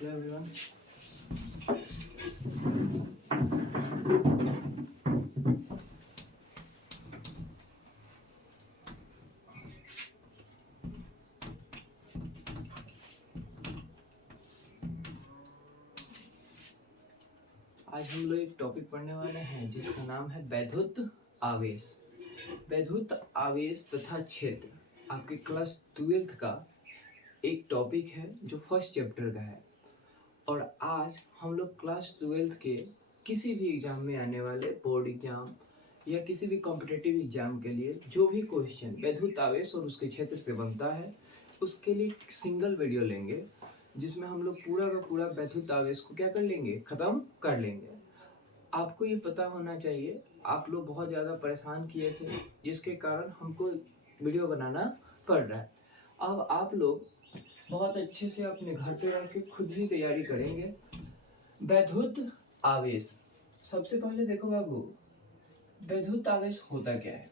Hello everyone. आज हम लोग एक टॉपिक पढ़ने वाले हैं जिसका नाम है वैद्युत आवेश। वैद्युत आवेश तथा क्षेत्र आपके क्लास 12th का एक टॉपिक है जो फर्स्ट चैप्टर का है। और आज हम लोग क्लास 12th के किसी भी एग्जाम में आने वाले बोर्ड एग्जाम या किसी भी कॉम्पिटिटिव एग्जाम के लिए जो भी क्वेश्चन वैद्युत आवेश और उसके क्षेत्र से बनता है उसके लिए सिंगल वीडियो लेंगे जिसमें हम लोग पूरा का पूरा वैद्युत आवेश को क्या कर लेंगे, खत्म कर लेंगे। आपको ये पता होना चाहिए, आप लोग बहुत ज़्यादा परेशान किए थे जिसके कारण हमको वीडियो बनाना पड़ रहा है। अब आप लोग बहुत अच्छे से अपने घर पे रह के खुद ही तैयारी करेंगे। वैद्युत आवेश, सबसे पहले देखो बाबू, वैद्युत आवेश होता क्या है?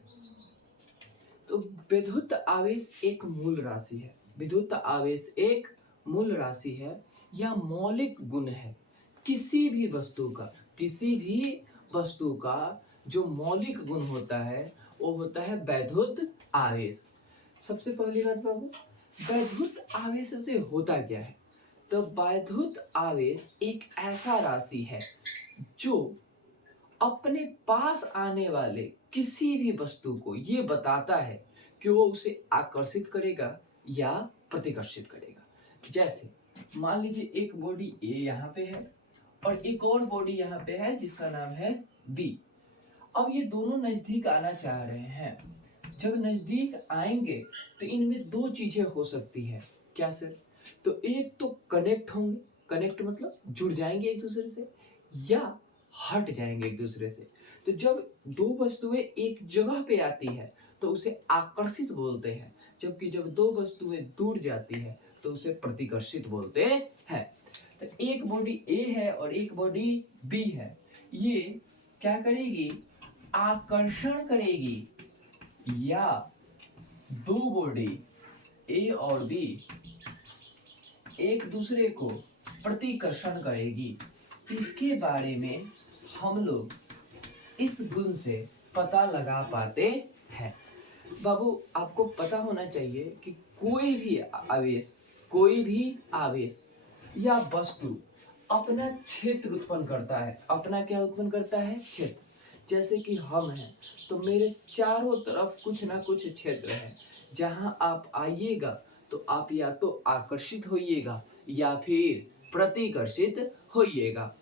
तो विद्युत आवेश एक मूल राशि है। विद्युत आवेश एक मूल राशि है या मौलिक गुण है किसी भी वस्तु का। किसी भी वस्तु का जो मौलिक गुण होता है वो होता है वैद्युत आवेश। सबसे पहली बात बाबू, वैद्युत आवेश से होता क्या है? तो वैद्युत आवेश एक ऐसा राशि है जो अपने पास आने वाले किसी भी वस्तु को ये बताता है कि वो उसे आकर्षित करेगा या प्रतिकर्षित करेगा। जैसे मान लीजिए एक बॉडी ए यहाँ पे है और एक और बॉडी यहाँ पे है जिसका नाम है बी। अब ये दोनों नजदीक आना चाह रहे हैं। जब नजदीक आएंगे तो इनमें दो चीजें हो सकती है। क्या सर? तो एक तो कनेक्ट होंगे, कनेक्ट मतलब जुड़ जाएंगे एक दूसरे से, या हट जाएंगे एक दूसरे से। तो जब दो वस्तुएं एक जगह पे आती है तो उसे आकर्षित बोलते हैं, जबकि जब दो वस्तुएं दूर जाती है तो उसे प्रतिकर्षित बोलते हैं। तो एक बॉडी ए है और एक बॉडी बी है, ये क्या करेगी? आकर्षण करेगी, या दो बॉडी ए और बी एक दूसरे को प्रतिकर्षण करेगी। इसके बारे में हम लोग इस गुण से पता लगा पाते हैं। बाबू आपको पता होना चाहिए कि कोई भी आवेश या वस्तु अपना क्षेत्र उत्पन्न करता है। अपना क्या उत्पन्न करता है? क्षेत्र। जैसे कि हम हैं तो मेरे चारों तरफ कुछ ना कुछ क्षेत्र है। जहां आप आइएगा तो आप या तो आकर्षित होइएगा या फिर प्रतिकर्षित होइएगा।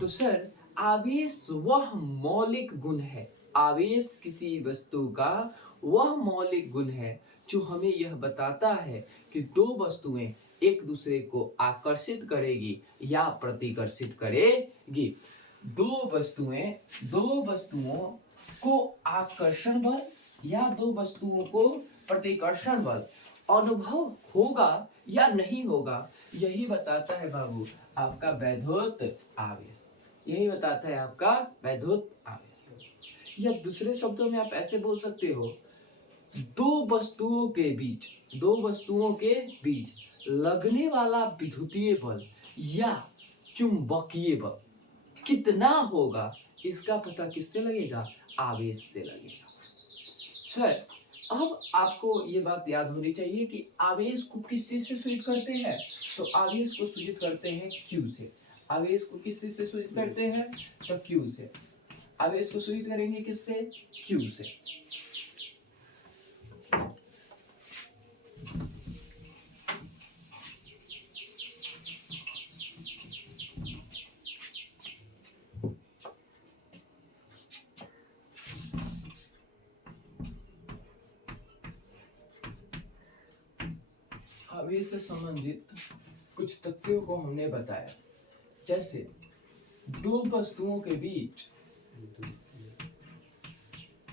तो सर, आवेश वह मौलिक गुण है, आवेश किसी वस्तु का वह मौलिक गुण है जो हमें यह बताता है कि दो वस्तुएं एक दूसरे को आकर्षित करेगी या प्रतिकर्षित करेगी। दो वस्तुओं को आकर्षण बल या दो वस्तुओं को प्रतिकर्षण बल अनुभव होगा या नहीं होगा, यही बताता है बाबू आपका वैद्युत आवेश। यही बताता है आपका वैद्युत आवेश। या दूसरे शब्दों में आप ऐसे बोल सकते हो, दो वस्तुओं के बीच लगने वाला विद्युतीय बल या चुंबकीय बल कितना होगा, इसका पता किससे लगेगा? आवेश से लगेगा। सर, अब आपको ये बात याद होनी चाहिए कि आवेश को किस चीज से सूचित करते हैं? तो आवेश को सूचित करते हैं Q से। आवेश को किस चीज से सूचित करते हैं? तो Q से। आवेश को सूचित करेंगे किससे? Q से। आवेश से संबंधित कुछ तथ्यों को हमने बताया। जैसे दो वस्तुओं के बीच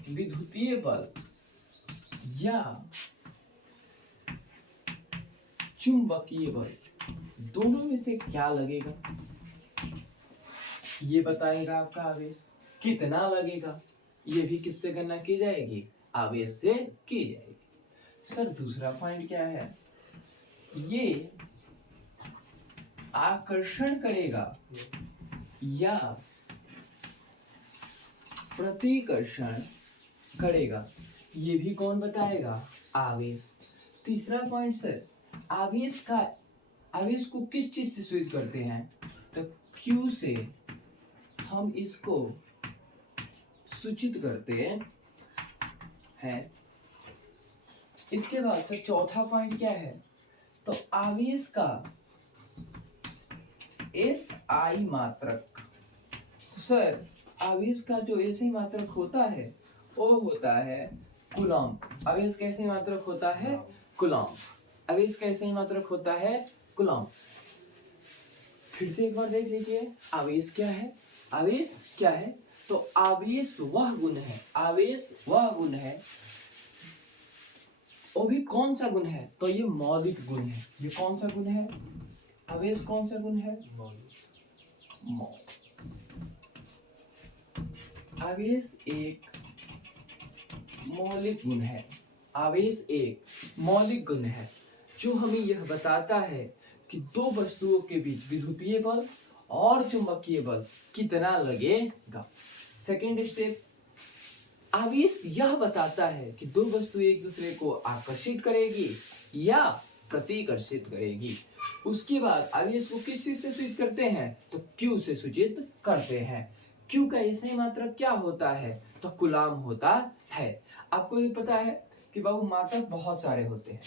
विद्युतीय बल या चुंबकीय बल, दोनों में से क्या लगेगा ये बताएगा आपका आवेश। कितना लगेगा ये भी किससे गणना की जाएगी? आवेश से की जाएगी। सर, दूसरा पॉइंट क्या है? ये आकर्षण करेगा या प्रतिकर्षण करेगा, ये भी कौन बताएगा? आवेश। तीसरा पॉइंट सर, आवेश को किस चीज से सूचित करते हैं? तो Q से हम इसको सूचित करते हैं। इसके बाद सर चौथा पॉइंट क्या है? तो आवेश का SI मात्रक। सर आवेश का जो SI मात्रक होता है वो होता है कूलम्ब। आवेश का SI मात्रक होता है कूलम्ब। आवेश का SI मात्रक होता है कूलम्ब। फिर से एक बार देख लीजिए, आवेश क्या है? आवेश क्या है? तो आवेश वह गुण है, आवेश वह गुण है, वो भी कौन सा गुण है? तो ये मौलिक गुण है। ये कौन सा गुण है? आवेश कौन सा गुण है? आवेश एक मौलिक गुण है। आवेश एक मौलिक गुण है जो हमें यह बताता है कि दो वस्तुओं के बीच विद्युतीय बल और चुंबकीय बल कितना लगेगा। सेकेंड स्टेप, आवेश यह बताता है कि दो वस्तु एक दूसरे को आकर्षित करेगी या प्रतिकर्षित करेगी। उसके बाद आवेश को किस चीज से सूचित करते हैं? तो Q से सूचित करते हैं। Q का SI मात्रक क्या होता है? तो कूलम्ब होता है। आपको ये पता है कि बाबू मात्रक बहुत सारे होते हैं।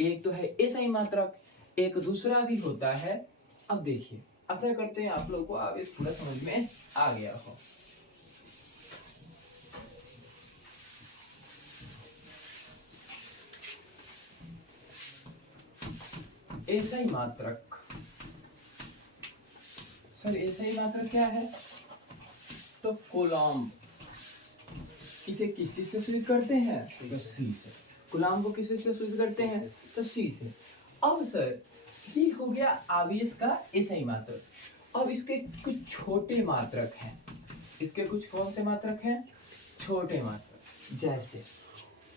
एक तो है SI मात्रक, एक दूसरा भी होता है। अब देखिए, आशा करते हैं आप लोगों को आवेश पूरा समझ में आ गया हो। SI मात्रक, सर SI मात्रक क्या है? तो कूलम्ब। इसे किस चीज से सूचित करते हैं? तो C से। कूलम्ब को किस चीज से सूचित करते हैं? तो C से। अब सर ये हो गया आवेश का SI मात्रक। अब इसके कुछ छोटे मात्रक हैं। इसके कुछ कौन से मात्रक हैं? छोटे मात्रक।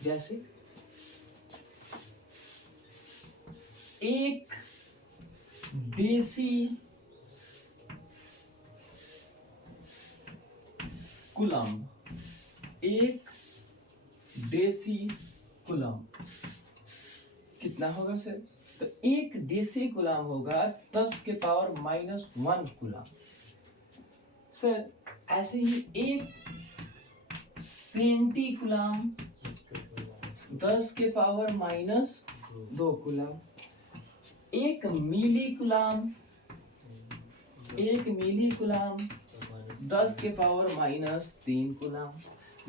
जैसे एक डेसी कूलम्ब, एक डेसी कूलम्ब कितना होगा सर? तो एक डेसी कूलम्ब होगा 10 के पावर -1 कूलम्ब। सर ऐसे ही एक सेंटी कूलम्ब 10 के पावर -2 कूलम्ब। एक मिली कूलम्ब 10 के पावर -3 कूलम्ब।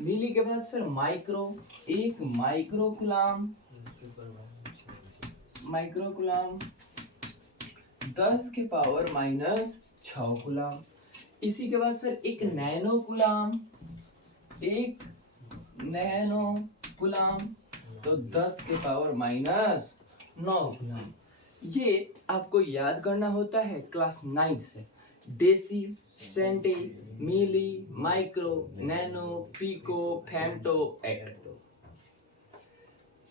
मिली के बाद सर माइक्रो, एक माइक्रो कूलम्ब 10 के पावर -6 कूलम्ब। इसी के बाद सर एक नैनो कूलम्ब, तो 10 के पावर -9 कूलम्ब। ये आपको याद करना होता है क्लास 9 से। डेसी, सेंटी, मिली, माइक्रो, नैनो, पिको, फेम्टो, एटो।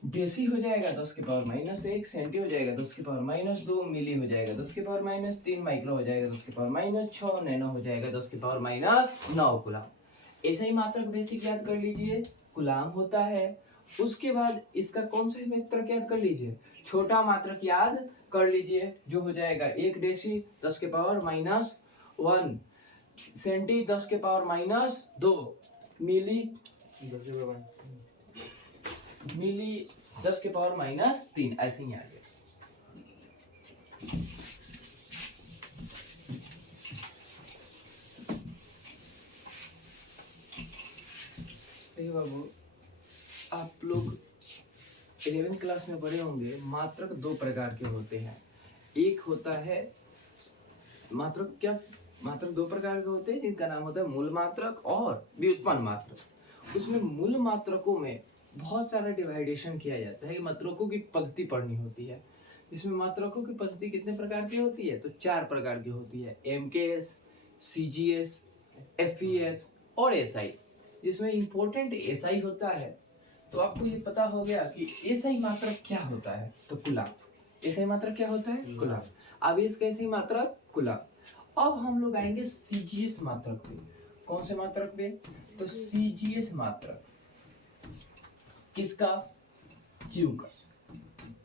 डेसी हो जाएगा 10 के पावर -1, सेंटी हो जाएगा 10 के पावर -2, मिली हो जाएगा 10 के पावर -3, माइक्रो हो जाएगा 10 के पावर -6, नैनो हो जाएगा 10 के पावर -9 कूलम्ब। ऐसा ही मात्रक बेसिक याद कर लीजिए, कूलम्ब होता है। उसके बाद इसका कौन सा मात्रक याद कर लीजिए? छोटा मात्रक याद कर लीजिए, जो हो जाएगा एक डेसी 10 के पावर -1, सेंटी 10 के पावर -2, मिली 10 के पावर -3, ऐसे ही आ गया। बाबू आप लोग 11वीं क्लास में पढ़े होंगे, मात्रक दो प्रकार के होते हैं। एक होता है मात्रक दो प्रकार के होते हैं जिनका नाम होता है मूल मात्रक और व्युत्पन्न मात्रक। उसमें मूल मात्रकों में बहुत सारा डिवाइडेशन किया जाता है, मात्रकों की पद्धति पढ़नी होती है। इसमें मात्रकों की पद्धति कितने प्रकार की होती है? तो 4 प्रकार की होती है, MKS, CGS, FES और SI। जिसमें इम्पोर्टेंट SI होता है। तो आपको ये पता हो गया कि SI मात्रक क्या होता है? तो कूलम्ब। ऐसा ही मात्रक क्या होता है? कूलाम। आवेश का ऐसा ही मात्रक कूलाम। अब हम लोग आएंगे सीजीएस मात्रक पे। कौन से मात्रक पे? तो सीजीएस मात्रक किसका? क्यू का।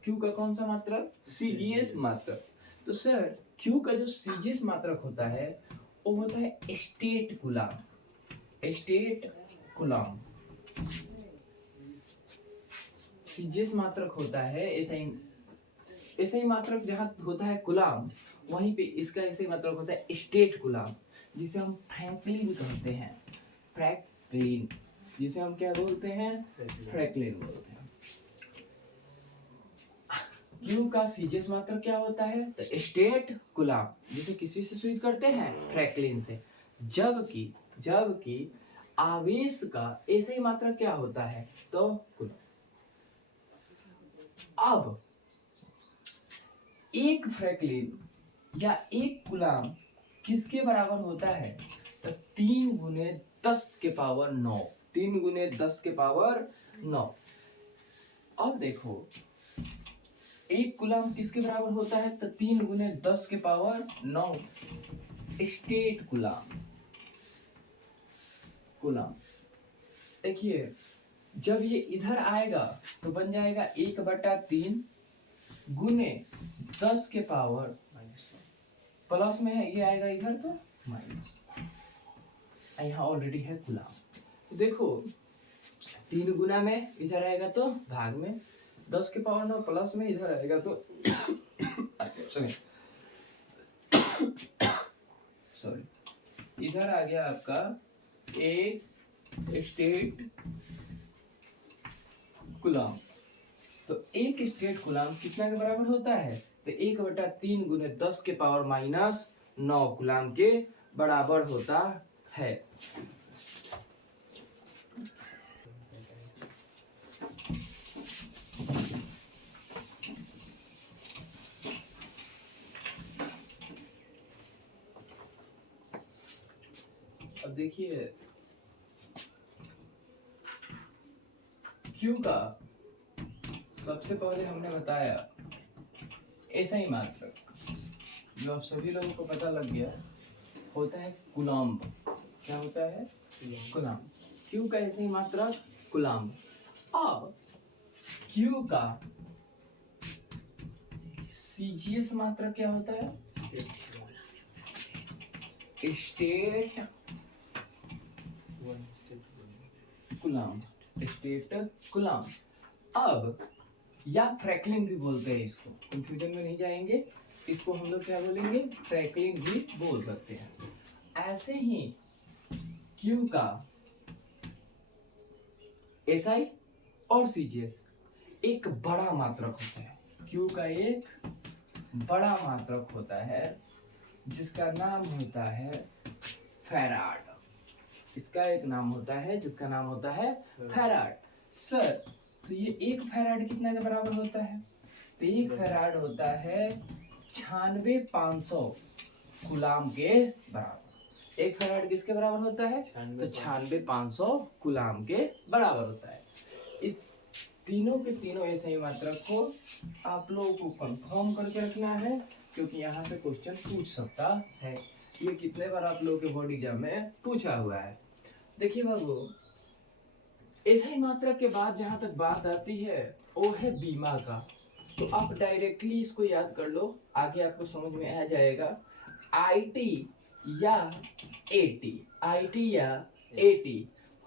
क्यू का कौन सा मात्रक? सीजीएस मात्रक। तो सर क्यू का जो सीजीएस मात्रक होता है वो होता है state coulomb. State coulomb CGS मात्रक होता है। ऐसा ही मात्रक जहाँ होता है कूलाम, वहीं पे इसका ऐसे ही मात्रक होता है स्टेट कूलाम, जिसे हम फ्रैंकलिन कहते हैं। फ्रैंकलिन, जिसे हम क्या बोलते हैं? फ्रैंकलिन बोलते हैं। क्यू का सीजीएस मात्रक क्या होता है? तो स्टेट कूलाम, जिसे किसी से सूचित करते हैं? फ्रैंकलिन से। जबकि आवेश का ऐसा ही मात्रक क्या होता है? तो कूलाम। अब एक फ्रैंकलिन या एक कूलाम किसके बराबर होता है? तो 3 गुने 10 के पावर 9। 3 गुने 10 के पावर 9। अब देखो एक कूलाम किसके बराबर होता है? तो 3 गुने 10 के पावर 9 स्टेट कूलाम। देखिए जब ये इधर आएगा तो बन जाएगा 1/3 गुने 10 के पावर प्लस में है, ये आएगा इधर तो माइनस। यहाँ ऑलरेडी है कूलाम। तो देखो 3 गुना में इधर आएगा तो भाग में, 10 के पावर 9 प्लस में इधर आएगा तो सॉरी इधर आ गया आपका एक स्टेट कूलाम। तो एक स्टेट कूलाम कितना के बराबर होता है? तो 1/3 गुने 10 के पावर -9 कूलाम के बराबर होता है। अब देखिए क्यू का सबसे पहले हमने बताया ऐसा ही मात्रक जो आप सभी लोगों को पता लग गया होता है कूलाम। क्या होता है? कूलाम। क्यू का ऐसा ही मात्रक कूलाम। अब क्यू का सीजीएस मात्रक क्या होता है? State coulomb. State coulomb. अब या फ्रैंकलिन भी बोलते हैं इसको, कंफ्यूजन में नहीं जाएंगे, इसको हम लोग क्या बोलेंगे? फ्रैंकलिन भी बोल सकते हैं। ऐसे ही क्यू का एसआई और सीजीएस एक बड़ा मात्रक होता है। क्यू का एक बड़ा मात्रक होता है जिसका नाम होता है फैराड। इसका एक नाम होता है जिसका नाम होता है फैराड। सर तो ये एक फैराड कितना के बराबर होता है? तो एक फैराड होता है 96,500 कूलाम के बराबर। एक फैराड किसके बराबर होता है? तो 96,500 कूलाम के बराबर होता है। इस तीनों के तीनों ऐसे ही मात्रक को आप लोगों को कंफर्म करके रखना है, क्योंकि यहाँ से क्वेश्चन पूछ सकता है। ये कितने बार आप लोगों के बोर्ड एग्जाम में पूछा हुआ है। देखिए बाबू ऐसे ही मात्रक के बाद जहाँ तक बात आती है वो है बीमा का। तो आप डायरेक्टली इसको याद कर लो, आगे आपको समझ में आ जाएगा। आईटी या एटी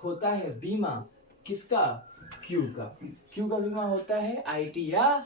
होता है बीमा किसका? क्यू का। क्यू का बीमा होता है आईटी या